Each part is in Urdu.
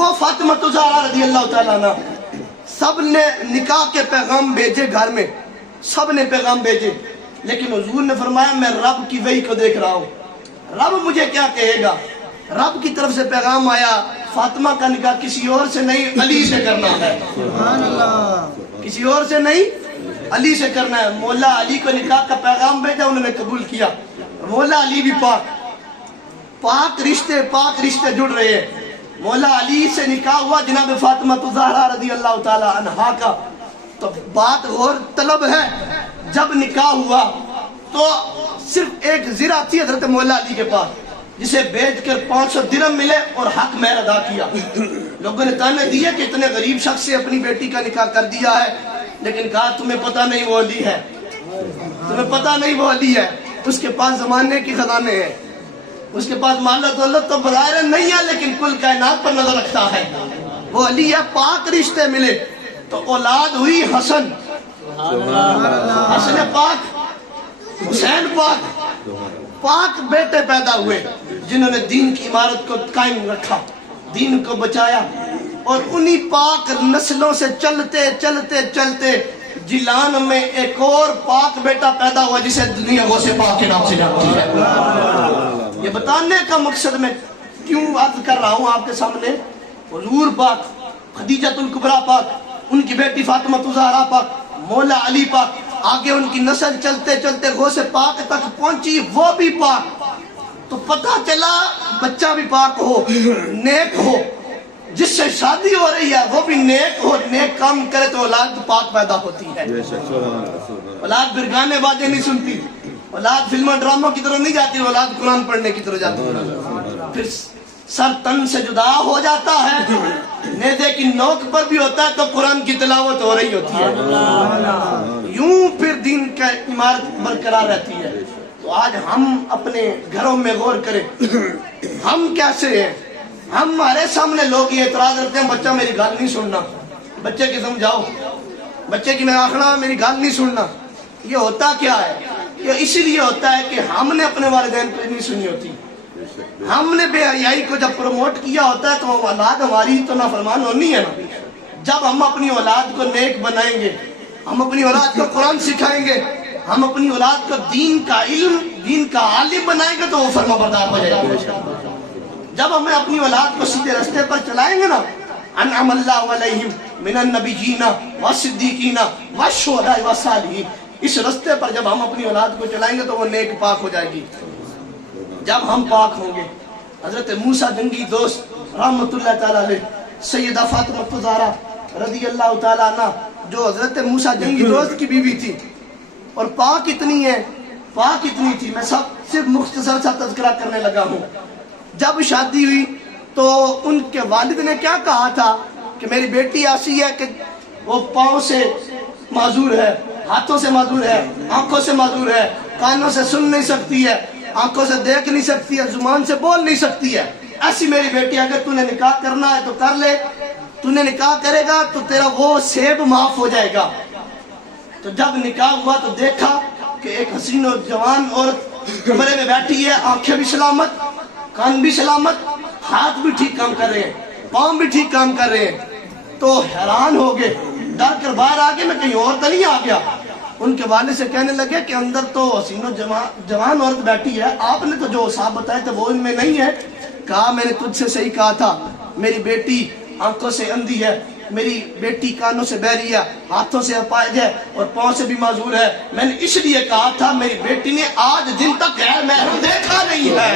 وہ فاطمہ الزہرا رضی اللہ تعالیٰ عنہ سب نے نکاح کے پیغام بھیجے گھر میں، سب نے پیغام بھیجے، لیکن حضور نے فرمایا میں رب کی وحی کو دیکھ رہا ہوں، رب مجھے کیا کہے گا۔ رب کی طرف سے پیغام آیا فاطمہ کا نکاح کسی اور سے نہیں علی سے کرنا ہے، سبحان اللہ، کسی اور سے نہیں علی سے کرنا ہے۔ مولا علی کو نکاح کا پیغام بھیجا، انہوں نے قبول کیا۔ مولا علی بھی پاک رشتے جڑ رہے ہیں۔ مولا علی سے نکاح ہوا جناب فاطمہ الزہرا رضی اللہ تعالی عنہا کا۔ تو بات غور طلب ہے، جب نکاح ہوا تو صرف ایک زرہ تھی حضرت مولا علی کے پاس، جسے بیچ کر 500 درہم ملے اور حق مہر ادا کیا۔ لوگوں نے تانے دیے کہ اتنے غریب شخص سے اپنی بیٹی کا نکاح کر دیا ہے، لیکن کہا تمہیں پتہ نہیں وہ علی ہے، تمہیں پتہ نہیں وہ علی ہے، اس کے پاس زمانے کی خزانے ہیں، اس کے پاس مال و دولت تو بظاہر نہیں ہے لیکن کل کائنات پر نظر رکھتا ہے، وہ علی ہے۔ پاک رشتے ملے تو اولاد ہوئی حسن، حسن پاک، حسین پاک بیٹے پیدا ہوئے جنہوں نے دین کی عمارت کو قائم رکھا، دین کو بچایا، اور انہی پاک نسلوں سے چلتے چلتے چلتے جیلان میں ایک اور پاک بیٹا پیدا ہوا جسے دنیا غوث پاک کے نام سے جانتی ہے۔ یہ بتانے کا مقصد میں کیوں عرض کر رہا ہوں آپ کے سامنے، حضور پاک، خدیجہ الکبریٰ پاک، ان کی بیٹی فاطمہ الزہرا پاک، مولا علی پاک، آگے ان کی نسل چلتے چلتے غوث پاک تک پہنچی، وہ بھی پاک۔ تو پتہ چلا بچہ بھی پاک ہو، نیک ہو، جس سے شادی ہو رہی ہے وہ بھی نیک ہو، نیک کام کرے تو اولاد پاک پیدا ہوتی ہے۔ اولاد پھر گانے باجے نہیں سنتی، اولاد فلموں ڈراموں کی طرح نہیں جاتی، اولاد قرآن پڑھنے کی طرح جاتی ہے، پھر سر تن سے جدا ہو جاتا ہے، نیزے کی نوک پر بھی ہوتا ہے تو قرآن کی تلاوت ہو رہی ہوتی ہے، یوں پھر دین کا عمارت برقرار رہتی ہے۔ تو آج ہم اپنے گھروں میں غور کریں، ہم کیسے ہیں۔ ہمارے سامنے لوگ یہ اعتراض کرتے ہیں بچہ میری گال نہیں سننا، بچے کی سمجھاؤ، بچے کی میں آخنا میری گال نہیں سننا۔ یہ ہوتا کیا ہے؟ یہ اسی لیے ہوتا ہے کہ ہم نے اپنے والدین کو نہیں سنی ہوتی، ہم نے بے حیائی کو جب پروموٹ کیا ہوتا ہے تو اولاد ہماری تو نافرمان ہونی ہے نا۔ جب ہم اپنی اولاد کو نیک بنائیں گے، ہم اپنی اولاد کو قرآن سکھائیں گے، ہم اپنی اولاد کو دین کا علم، دین کا عالم بنائیں گے تو وہ فرما بردار ہو جائے گا۔ جب ہمیں اپنی اولاد کو سیدھے راستے پر چلائیں گے نا، انعم اللہ علیہم من النبیین والصدیقین والشہداء والصالحین، اس راستے پر جب ہم اپنی اولاد کو چلائیں گے تو وہ نیک پاک ہو جائے گی۔ جب ہم پاک ہوں گے، حضرت موسیٰ جنگی دوست رحمت اللہ تعالیٰ علیہ، سیدہ فاطمہ الزہرا رضی اللہ تعالیٰ عنہ جو حضرت موسیٰ جنگی دوست کی بیوی تھی اور پاک اتنی ہے، پاک اتنی تھی، میں صرف مختصر سا تذکرہ کرنے لگا ہوں۔ جب شادی ہوئی تو ان کے والد نے کیا کہا تھا کہ میری بیٹی ایسی ہے کہ وہ پاؤں سے معذور ہے، ہاتھوں سے معذور ہے، آنکھوں سے معذور ہے، کانوں سے سن نہیں سکتی ہے، آنکھوں سے دیکھ نہیں سکتی ہے، زبان سے بول نہیں سکتی ہے، ایسی میری بیٹی اگر تو نے نکاح کرنا ہے تو کر لے، تو نے نکاح کرے گا تو تیرا وہ سیب معاف ہو جائے گا۔ تو جب نکاح ہوا تو دیکھا کہ ایک حسین و جوان عورت کمرے میں بیٹھی ہے، آنکھیں بھی سلامت، کان بھی سلامت، ہاتھ بھی ٹھیک کام کر رہے ہیں، پاؤں بھی ٹھیک کام کر رہے ہیں، تو حیران ہو گئے، ڈر کر باہر آگے میں کہیں اور تو نہیں آ گیا۔ ان کے والد سے کہنے لگے کہ اندر تو حسین و جوان عورت بیٹھی ہے، آپ نے تو جو حساب بتائے تھے وہ ان میں نہیں ہے۔ کہا میں نے تجھ سے صحیح کہا تھا، میری بیٹی آنکھوں سے اندھی ہے، میری بیٹی کانوں سے بہری ہے، ہاتھوں سے اپاہج ہے اور پاؤں سے بھی معذور ہے، میں نے اس لیے کہا تھا میری بیٹی نے آج دن تک غیر محرم دیکھا نہیں ہے،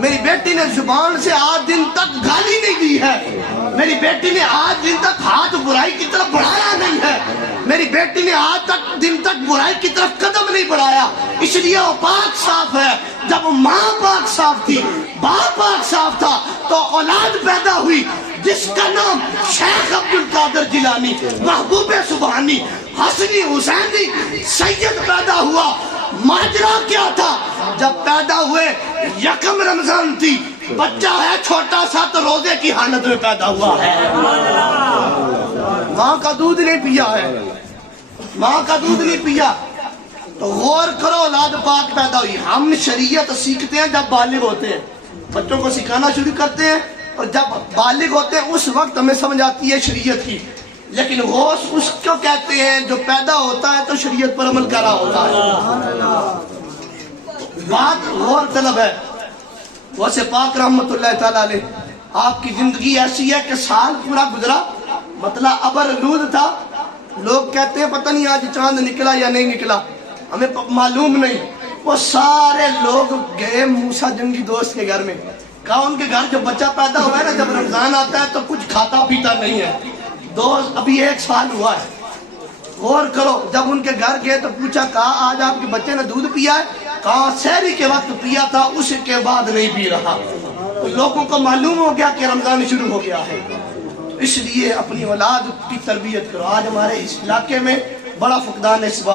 میری بیٹی نے زبان سے آج دن تک گالی نہیں دی ہے، میری بیٹی نے آج دن تک ہاتھ برائی کی طرف بڑھایا نہیں ہے، میری بیٹی نے آج تک دن تک برائی کی طرف قدم نہیں بڑھایا، اس لیے وہ پاک صاف ہے۔ جب ماں پاک صاف تھی، باپ پاک صاف تھا تو اولاد پیدا ہوئی جس کا نام شیخ عبد القادر جیلانی، محبوب سبحانی، حسنی حسینی سید پیدا ہوا۔ ماجرا کیا تھا؟ جب پیدا ہوئے یکم رمضان تھی، بچہ ہے چھوٹا سا تو روزے کی حالت میں پیدا ہوا ہے، ماں کا دودھ نہیں پیا ہے، ماں کا دودھ نہیں پیا۔ تو غور کرو، اولاد پاک پیدا ہوئی۔ ہم شریعت سیکھتے ہیں جب بالغ ہوتے ہیں، بچوں کو سکھانا شروع کرتے ہیں اور جب بالغ ہوتے ہیں اس وقت ہمیں سمجھ آتی ہے شریعت کی، لیکن غوث اس کو کہتے ہیں جو پیدا ہوتا ہے تو شریعت پر عمل کرا ہوتا ہے۔ بات غور طلب ہے۔ غوث پاک رحمت اللہ تعالیٰ علیہ، آپ کی زندگی ایسی ہے کہ سال پورا گزرا، مطلب ابرلود تھا، لوگ کہتے ہیں پتہ نہیں آج چاند نکلا یا نہیں نکلا، ہمیں معلوم نہیں۔ وہ سارے لوگ گئے موسیٰ جنگی دوست کے گھر میں، کہا ان کے گھر جو بچہ پیدا ہوا ہے نا، جب رمضان آتا ہے تو کچھ کھاتا پیتا نہیں ہے، دوست ابھی 1 سال ہوا ہے۔ غور کرو، جب ان کے گھر گئے تو پوچھا، کہا آج آپ کے بچے نے دودھ پیا ہے؟ کہا سحری کے وقت پیا تھا، اس کے بعد نہیں پی رہا۔ تو لوگوں کو معلوم ہو گیا کہ رمضان شروع ہو گیا ہے۔ اس لیے اپنی اولاد کی تربیت کرو۔ آج ہمارے اس علاقے میں بڑا فقدان ہے اس وقت۔